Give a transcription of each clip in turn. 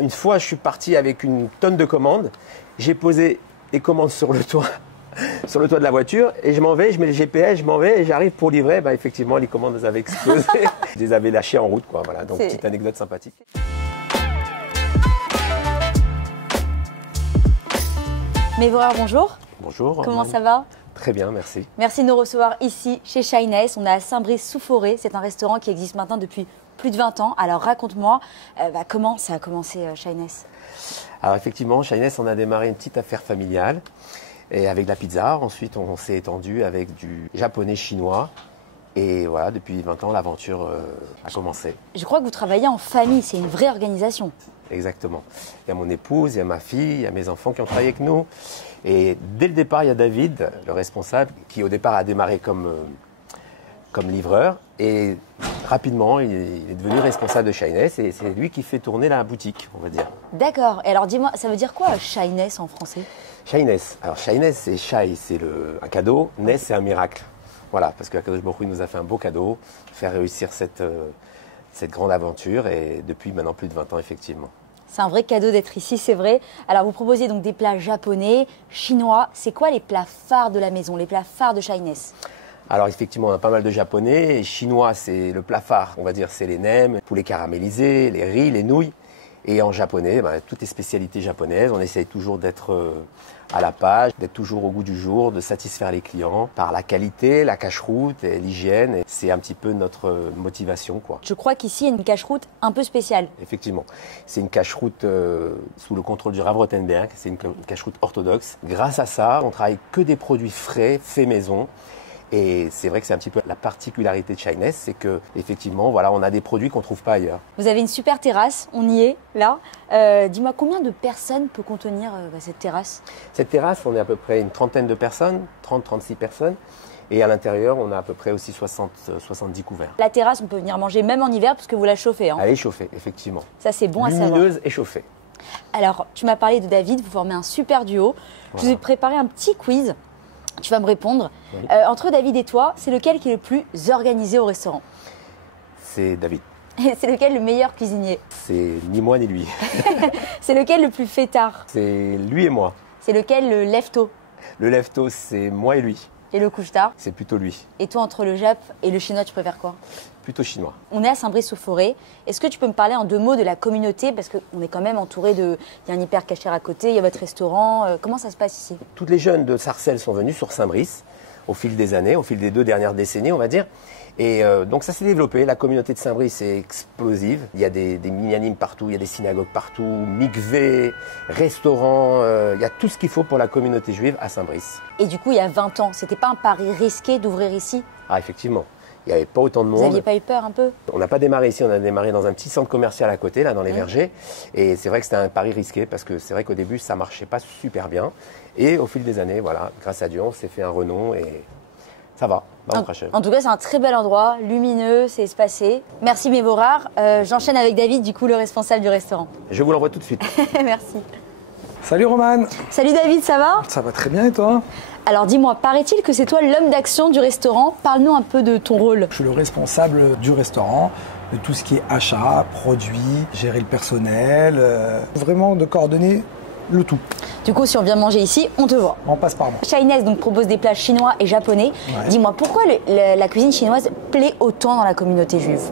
Une fois, je suis parti avec une tonne de commandes. J'ai posé les commandes sur le toit, sur le toit de la voiture et je m'en vais, je mets le GPS, je m'en vais et j'arrive pour livrer. Bah, effectivement, les commandes avaient explosé. Je les avais lâchées en route, quoi. Voilà, donc petite anecdote sympathique. Mévorard, bonjour. Bonjour. Comment ça va? Très bien, merci. Merci de nous recevoir ici chez Shiness. On est à Saint-Brice-sous-Forêt. C'est un restaurant qui existe maintenant depuis plus de 20 ans. Alors raconte-moi, comment ça a commencé Shiness? Alors effectivement, Shiness, on a démarré une petite affaire familiale et avec de la pizza. Ensuite, on s'est étendu avec du japonais chinois. Et voilà, depuis 20 ans, l'aventure a commencé. Je crois que vous travaillez en famille, c'est une vraie organisation. Exactement. Il y a mon épouse, il y a ma fille, il y a mes enfants qui ont travaillé avec nous. Et dès le départ, il y a David, le responsable, qui au départ a démarré comme livreur. Et rapidement, il est devenu responsable de Shiness et c'est lui qui fait tourner la boutique, on va dire. D'accord. Et alors dis-moi, ça veut dire quoi Shiness en français? Shiness. Alors Shiness, c'est Shai, c'est un cadeau. Ness, c'est un miracle. Voilà, parce que Akadosh Baruch Hu nous a fait un beau cadeau, faire réussir cette grande aventure et depuis maintenant plus de 20 ans, effectivement. C'est un vrai cadeau d'être ici, c'est vrai. Alors vous proposez donc des plats japonais, chinois. C'est quoi les plats phares de la maison, les plats phares de Shiness? Alors effectivement, on a pas mal de japonais. Et chinois, c'est le plat phare, on va dire, c'est les nems, poulet caramélisé, les riz, les nouilles. Et en japonais, toutes les spécialités japonaises. On essaye toujours d'être à la page, d'être toujours au goût du jour, de satisfaire les clients par la qualité, la cache-route et l'hygiène. C'est un petit peu notre motivation, quoi. Je crois qu'ici, il y a une cache-route un peu spéciale. Effectivement. C'est une cache-route sous le contrôle du Rav Rothenberg. C'est une cache-route orthodoxe. Grâce à ça, on travaille que des produits frais, faits maison. Et c'est vrai que c'est un petit peu la particularité de Shiness, c'est que effectivement, voilà, on a des produits qu'on ne trouve pas ailleurs. Vous avez une super terrasse, on y est là. Dis-moi, combien de personnes peut contenir cette terrasse? Cette terrasse, on est à peu près une trentaine de personnes, 30-36 personnes. Et à l'intérieur, on a à peu près aussi 70 couverts. La terrasse, on peut venir manger même en hiver parce que vous la chauffez. Hein. Elle est chauffée, effectivement. Ça, c'est bon à savoir. Lumineuse et chauffée. Alors, tu m'as parlé de David, vous formez un super duo. Voilà. Je vous ai préparé un petit quiz. Tu vas me répondre. Oui. Entre David et toi, c'est lequel qui est le plus organisé au restaurant? C'est David. Et c'est lequel le meilleur cuisinier? C'est ni moi ni lui. C'est lequel le plus fêtard? C'est lui et moi. C'est lequel le lève-tôt? Le lève-tôt, c'est moi et lui. Et le couche-tard? C'est plutôt lui. Et toi, entre le Jap et le chinois, tu préfères quoi? Plutôt chinois. On est à Saint-Brice-sous-Forêt. Est-ce que tu peux me parler en 2 mots de la communauté? Parce qu'on est quand même entouré de... Il y a un hyper cachère à côté, il y a votre restaurant. Comment ça se passe ici? Toutes les jeunes de Sarcelles sont venus sur Saint-Brice au fil des années, au fil des 2 dernières décennies, on va dire. Et donc ça s'est développé. La communauté de Saint-Brice est explosive. Il y a des minyanim partout, il y a des synagogues partout, mikvé, restaurants. Il y a tout ce qu'il faut pour la communauté juive à Saint-Brice. Et du coup, il y a 20 ans, c'était pas un pari risqué d'ouvrir ici? Ah, effectivement. Il n'y avait pas autant de monde. Vous n'aviez pas eu peur un peu? On n'a pas démarré ici, on a démarré dans un petit centre commercial à côté, là, dans les vergers. Et c'est vrai que c'était un pari risqué parce que c'est vrai qu'au début, ça ne marchait pas super bien. Et au fil des années, voilà, grâce à Dieu, on s'est fait un renom et ça va. En tout cas, c'est un très bel endroit, lumineux, c'est espacé. Merci Mévorard. J'enchaîne avec David, du coup, le responsable du restaurant. Je vous l'envoie tout de suite. Merci. Salut Romane. Salut David, ça va? Ça va très bien et toi? Alors dis-moi, paraît-il que c'est toi l'homme d'action du restaurant? Parle-nous un peu de ton rôle. Je suis le responsable du restaurant, de tout ce qui est achat, produits, gérer le personnel, vraiment de coordonner le tout. Du coup, si on vient manger ici, on te voit. On passe par moi. Shiness donc propose des plats chinois et japonais. Ouais. Dis-moi, pourquoi la cuisine chinoise plaît autant dans la communauté juive?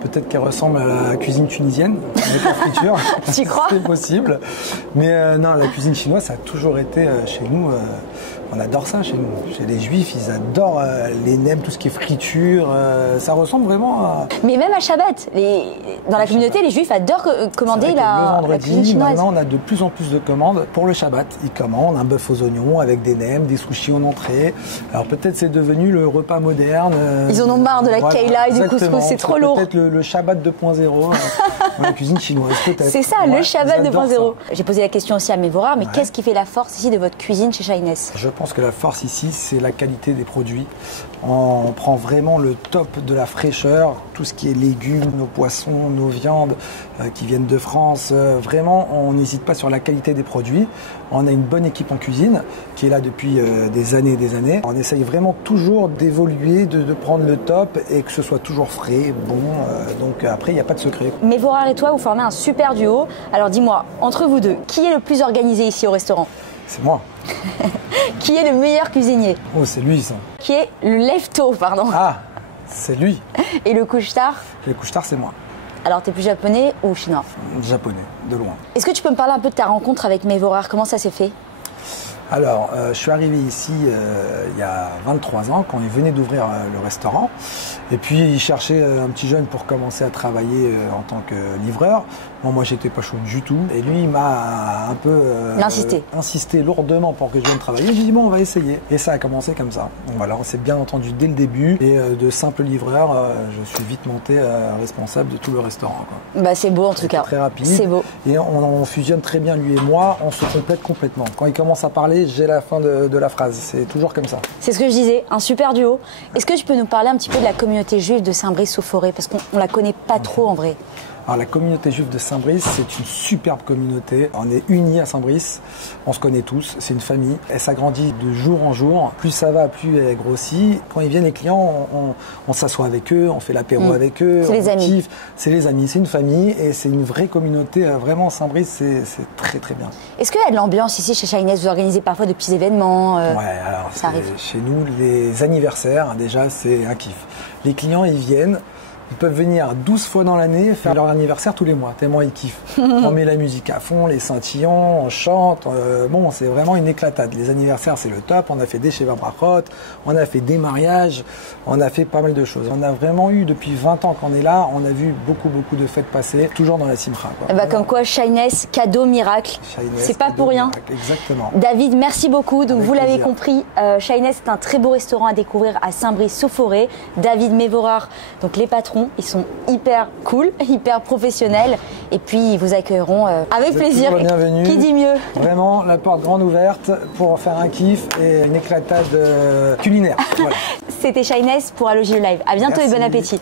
Peut-être qu'elle ressemble à la cuisine tunisienne, avec la friture. Tu crois? C'est possible. Mais non, la cuisine chinoise, ça a toujours été chez nous. On adore ça chez nous. Chez les Juifs, ils adorent les nems, tout ce qui est friture. Ça ressemble vraiment à... Mais même à Shabbat, dans la communauté, les Juifs adorent commander la cuisine chinoise. Maintenant, on a de plus en plus de commandes pour le Shabbat. Ils commandent un bœuf aux oignons avec des nems, des sushis en entrée. Alors peut-être c'est devenu le repas moderne. Ils en ont marre de la kayla et du couscous, c'est trop lourd. Peut-être le Shabbat 2.0 dans la cuisine chinoise, peut-être. C'est ça, le Shabbat 2.0. J'ai posé la question aussi à Mévorard, mais qu'est-ce qui fait la force ici de votre cuisine chez Shiness? Je pense que la force ici, c'est la qualité des produits. On prend vraiment le top de la fraîcheur, tout ce qui est légumes, nos poissons, nos viandes qui viennent de France. Vraiment, on n'hésite pas sur la qualité des produits. On a une bonne équipe en cuisine qui est là depuis des années et des années. On essaye vraiment toujours d'évoluer, de prendre le top et que ce soit toujours frais, bon. Donc après, il n'y a pas de secret. Mévorard et toi, vous formez un super duo. Alors dis-moi, entre vous deux, qui est le plus organisé ici au restaurant? C'est moi. Qui est le meilleur cuisinier? Oh, c'est lui, ça. Qui est le lève-tôt, pardon? Ah, c'est lui. Et le couche-tard? Le couche-tard, c'est moi. Alors, t'es plus japonais ou chinois? Japonais, de loin. Est-ce que tu peux me parler un peu de ta rencontre avec Mévorard? Comment ça s'est fait? Alors, je suis arrivé ici il y a 23 ans, quand il venait d'ouvrir le restaurant. Et puis, il cherchait un petit jeune pour commencer à travailler en tant que livreur. Bon, moi, j'étais pas chaud du tout. Et lui, il m'a un peu insisté lourdement pour que je vienne travailler. J'ai dit, bon, on va essayer. Et ça a commencé comme ça. Donc voilà, on s'est bien entendu dès le début. Et de simple livreur, je suis vite monté responsable de tout le restaurant, quoi. Bah, c'est beau en tout cas. Très rapide. C'est beau. Et on fusionne très bien, lui et moi. On se complète complètement. Quand il commence à parler, j'ai la fin de la phrase. C'est toujours comme ça. C'est ce que je disais, un super duo. Est-ce que tu peux nous parler un petit peu de la communauté juive de Saint-Brice-au-Forêt? Parce qu'on la connaît pas trop en vrai. Alors la communauté juive de Saint-Brice, c'est une superbe communauté. On est unis à Saint-Brice, on se connaît tous, c'est une famille. Elle s'agrandit de jour en jour. Plus ça va, plus elle grossit. Quand ils viennent les clients, on s'assoit avec eux, on fait l'apéro avec eux. C'est les amis. Kiffe. C'est les amis, c'est une famille et c'est une vraie communauté. Vraiment, Saint-Brice, c'est très très bien. Est-ce qu'il y a de l'ambiance ici chez Shiness? Vous organisez parfois de petits événements Ouais, alors ça arrive. Chez nous, les anniversaires, déjà, c'est un kiff. Les clients, ils viennent. Ils peuvent venir 12 fois dans l'année faire leur anniversaire tous les mois, tellement ils kiffent. On met la musique à fond, les scintillons, on chante. Bon, c'est vraiment une éclatade. Les anniversaires, c'est le top. On a fait des Sheva Brachot, on a fait des mariages, on a fait pas mal de choses. On a vraiment eu, depuis 20 ans qu'on est là, on a vu beaucoup de fêtes passer, toujours dans la simcha, quoi. Bah, comme quoi, Shiness, cadeau miracle. C'est pas pour rien. Miracle, exactement. David, merci beaucoup. Donc, Avec vous l'avez plaisir. compris, Shiness est un très beau restaurant à découvrir à Saint-Brice-au-Forêt. David, Mévorard, donc les patrons, ils sont hyper cool, hyper professionnels. Et puis, ils vous accueilleront avec plaisir. Toujours le bienvenu. Qui dit mieux? Vraiment, la porte grande ouverte pour faire un kiff et une éclatade culinaire. Voilà. C'était Shiness pour Allo JE Live. À bientôt Merci. et bon appétit.